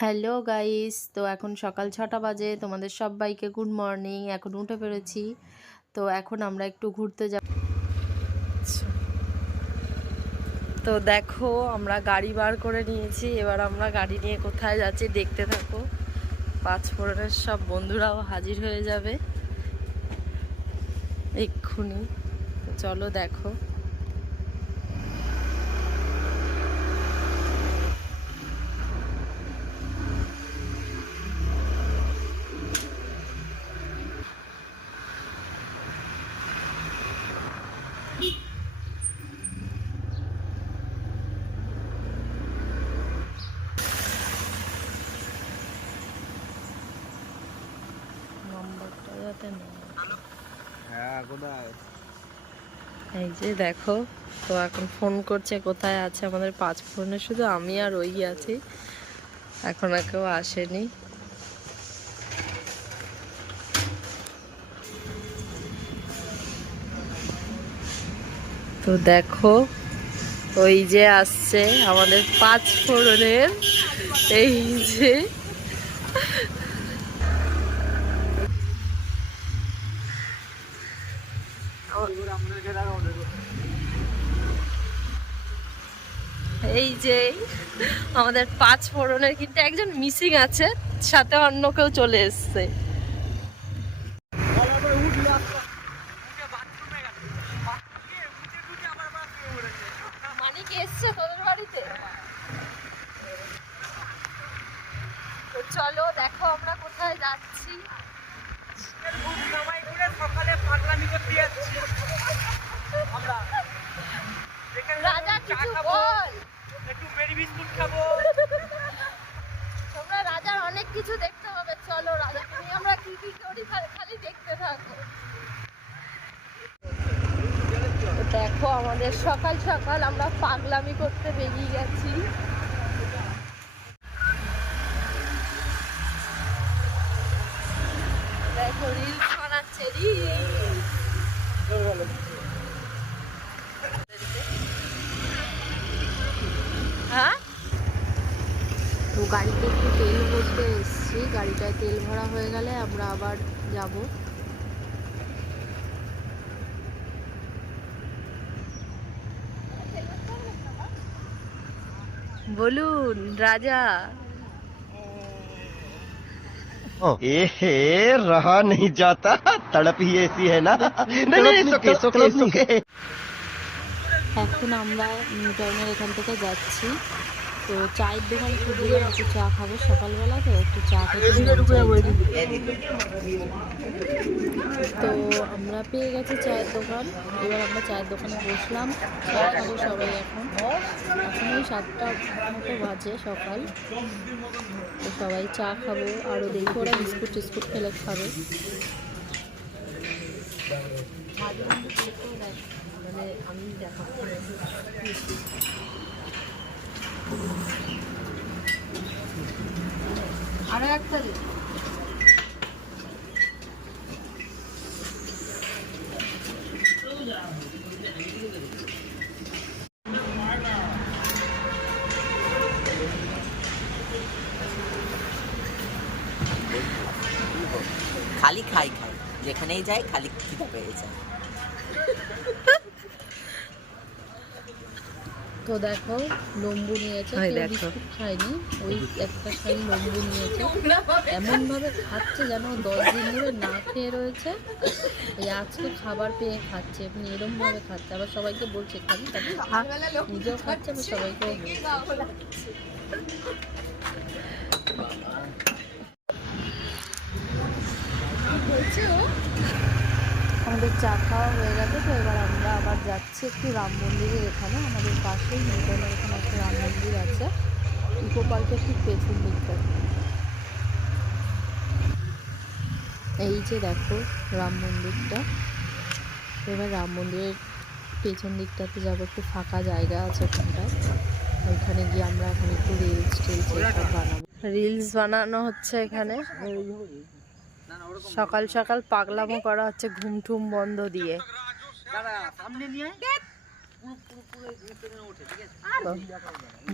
Hello guys, তো এখন সকাল 6টা বাজে। তোমাদের সবাইকে গুড মর্নিং। এখন উঠে পড়েছি, তো এখন আমরা একটু ঘুরতে যাব। তো দেখো, আমরা গাড়ি বার করে নিয়েছি। এবার আমরা গাড়ি নিয়ে কোথায় যাচ্ছি দেখতে থাকো। পাঁচফোড়নের সব বন্ধুরাও হাজির হয়ে যাবে এক্ষুনি। তো চলো দেখো। নম্বরটা যাতে না, হ্যাঁ কোথায়? এই যে দেখো। তো এখন ফোন করছে কোথায় আছে আমাদের পাঁচফোড়নে, শুধু আমি আর ওই আছি, এখন আর কেউ আসেনি। তো দেখো, ওই যে আসছে আমাদের পাঁচফোড়নের, এই যে এই যে আমাদের পাঁচফোড়নের কিন্তু একজন মিসিং আছে, সাথে অন্য কেউ চলে এসছে। মানিক এসছে তোদের বাড়িতে? তো চলো দেখো আমরা কোথায় যাচ্ছি। রাজা কিছু বল। একটু মেরি বিস্কুট খাবো। তোমরা রাজার অনেক কিছু দেখতে হবে, চলো রাজাকে নিয়ে আমরা কি কি করি খালি দেখতে থাকো। দেখো, আমাদের সকাল সকাল আমরা পাগলামি করতে বেরিয়ে গেছি। দেখো রিলস বানাচ্ছে, হ্যাঁ। তো গাড়িতে একটু তেল ভরতে এসেছি, গাড়িটায় তেল ভরা হয়ে গেলে আমরা আবার যাব। বলুন রাজা। रहा नहीं जाता, तड़प ही ऐसी है ना। नहीं सुके सुके सुके। এখন আমরা নিউ টাউনের এখান থেকে যাচ্ছি। তো চায়ের দোকান খুঁজছিলাম, একটু চা খাবো সকালবেলা, তো একটু চা খেতে তো আমরা পেয়ে গেছি চায়ের দোকান। এবার আমরা চায়ের দোকানে বসলাম, চা খাবো সবাই। এখন ওই 7টা মতো বাজে সকাল। তো সবাই চা খাবো, আরও দেখি ওরা বিস্কুট টিস্কুট খেলে খাবে। মানে আমি আরো একটা দিন। খালি খাই যেখানেই যাই খালি খিদা পেয়ে যায়। তো দেখো লম্বু নিয়েছে, বিস্কুট খায়নি, ওই একটা খাই লম্বু নিয়েছে। এমন ভাবে খাচ্ছে যেন 10 দিন ধরে না খেয়ে রয়েছে, এই আজকে খাবার পেয়ে খাচ্ছে। এমনি এরম ভাবে খাচ্ছে, আবার সবাইকে বলছে খাবি, তাকে নিজেও খাচ্ছে, আবার সবাইকেও বলছে। আমাদের চা খাওয়া হয়ে গেছে, তো এবার আমরা আবার যাচ্ছি একটু রাম মন্দিরের এখানে। আমাদের পাশেই নিউটনের এখানে একটা রাম মন্দির আছে, ইকো পার্কের ঠিক পেছন দিকটা। এই যে দেখো রাম মন্দিরটা। এবার রাম মন্দিরের পেছন দিকটাতে যাবো, একটু ফাঁকা জায়গা আছে ওখানটায়। ওইখানে গিয়ে আমরা এখন একটু রিলস টিলস এসব বানাবো। রিলস বানানো হচ্ছে এখানে। সকাল সকাল পাগলামো করা হচ্ছে ঘুম ঠুম বন্ধ দিয়ে।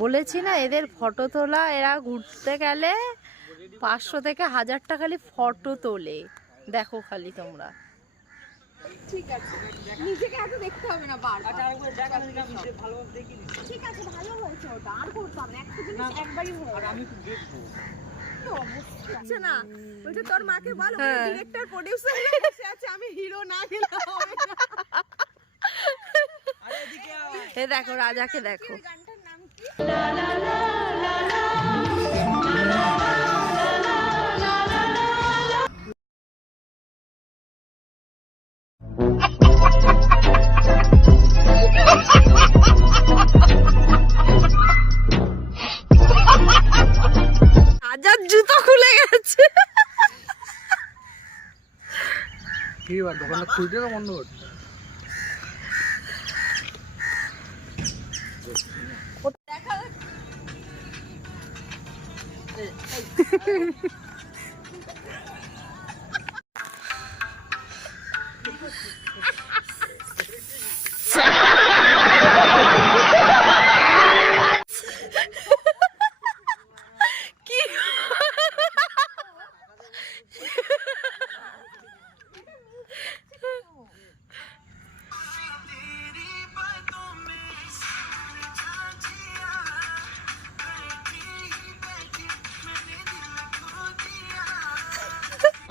বলেছি না এদের ফটো তোলা, এরা ঘুরতে গেলে 500 থেকে 1000 টাকা খালি ফটো তোলে। দেখো খালি তোমরা। ঠিক আছে, নিজেকে এত দেখতে হবে না বারবার। ঠিক আছে, ভালো হয়েছে ওটা, আর করতাম না। একটা জিনিস একবারই হয়ে আর আমি দেখবো আচ্ছা না, বলছে তোর মাকে বল ডিরেক্টর প্রোডিউসার বসে আছে, আমি হিরো না গেলে হবে না। এ দেখো রাজাকে দেখো। গানটার নাম কি? রাজার জুতো খুলে গেছে। কি বার দোকানটা খুলতে না বন্ধ করতে?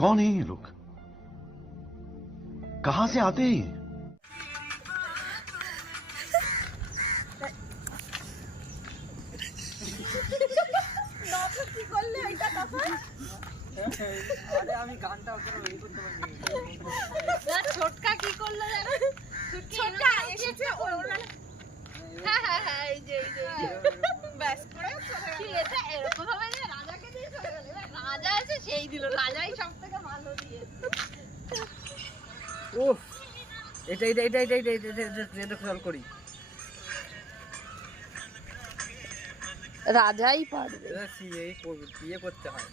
कौन है ये लोग? कहां से आते हैं ये? কি করলে এটা তখন? আরে আমি গানটা ওখানে রেডি করতে পারিনি। ছোটকা কি করলো জানো? ছোটটা এসেছে ওরা। হ্যাঁ হ্যাঁ হ্যাঁ, এই যে ব্যাস করে চলে কি গেল। এটা এরকম ভাবে যে রাজাকে দিয়ে চলে গেল। এবার রাজা এসে সেই দিল, রাজাই সব থেকে ভালো দিয়েছে। উফ, এটা সলভ করি। রাজাই পারবে। এটা এই বিয়ে করতে হয়।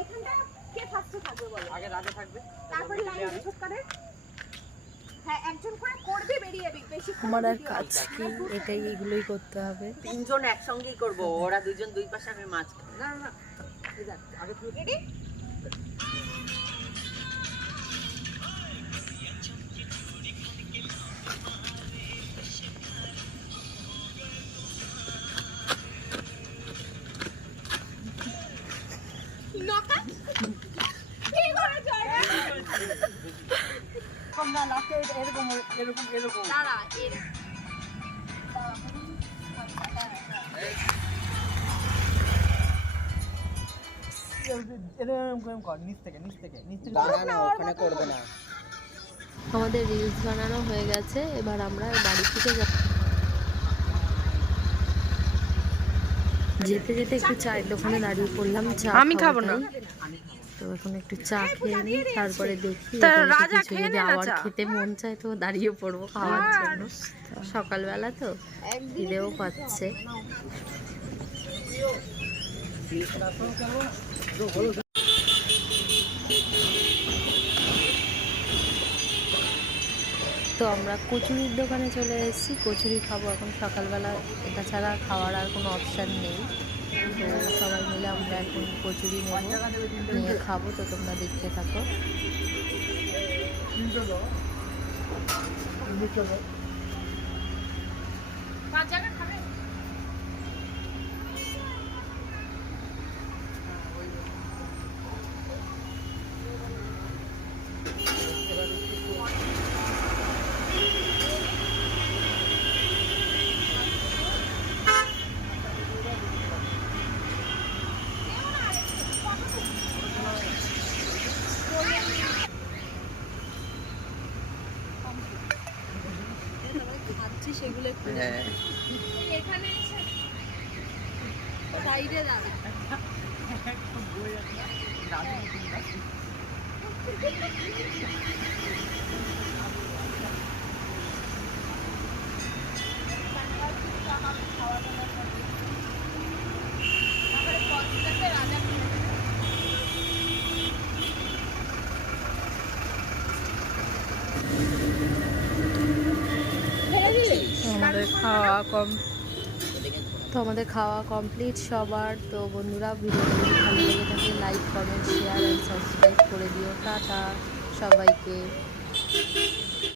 এখানটা কে ফার্স্টে থাকবে বলো? আগে রাজা থাকবে, তারপরে লাইন ছোটকারে। হ্যাঁ, একজন করে করবে, বেরিয়ে যাবে। বেশি আমার আর কাজ কি, এটাই এগুলোই করতে হবে। তিনজন একসঙ্গেই করব, ওরা দুজন দুই পাশে, আমি মাঝখানে। না না এই দেখ আগে তুই রেডি? নকা কি করে জয় কম না লাস্টে এরকম এরকম এরকম দাঁড়া এরকম কর, নিচ থেকে না ওখানে করবে না। আমাদের রিলস বানানো হয়ে গেছে, এবার আমরা বাড়ি থেকে যেতে যেতে একটু চায়ের দোকানে দাঁড়িয়ে পড়লাম। চা আমি খাবো না, তো এখন একটু চা খেয়ে নিই, তারপরে দেখি কিছু যদি আবার খেতে মন চায় তো দাঁড়িয়ে পড়বো খাওয়ার জন্য। সকালবেলা তো খিদেও পাচ্ছে। তো আমরা কচুরির দোকানে চলে এসেছি, কচুরি খাবো এখন। সকালবেলা এটা ছাড়া খাওয়ার আর কোনো অপশান নেই। তো সবাই মিলে আমরা এখন কচুরি নেব, নিয়ে খাবো। তো তোমরা দেখতে থাকো। সেগুলো এখানে সাইডে যাবে। আমাদের খাওয়া কমপ্লিট সবার। তো বন্ধুরা ভিডিওটা যদি ভালো লেগে থাকে like comment share and subscribe করে দিও। টাটা সবাইকে।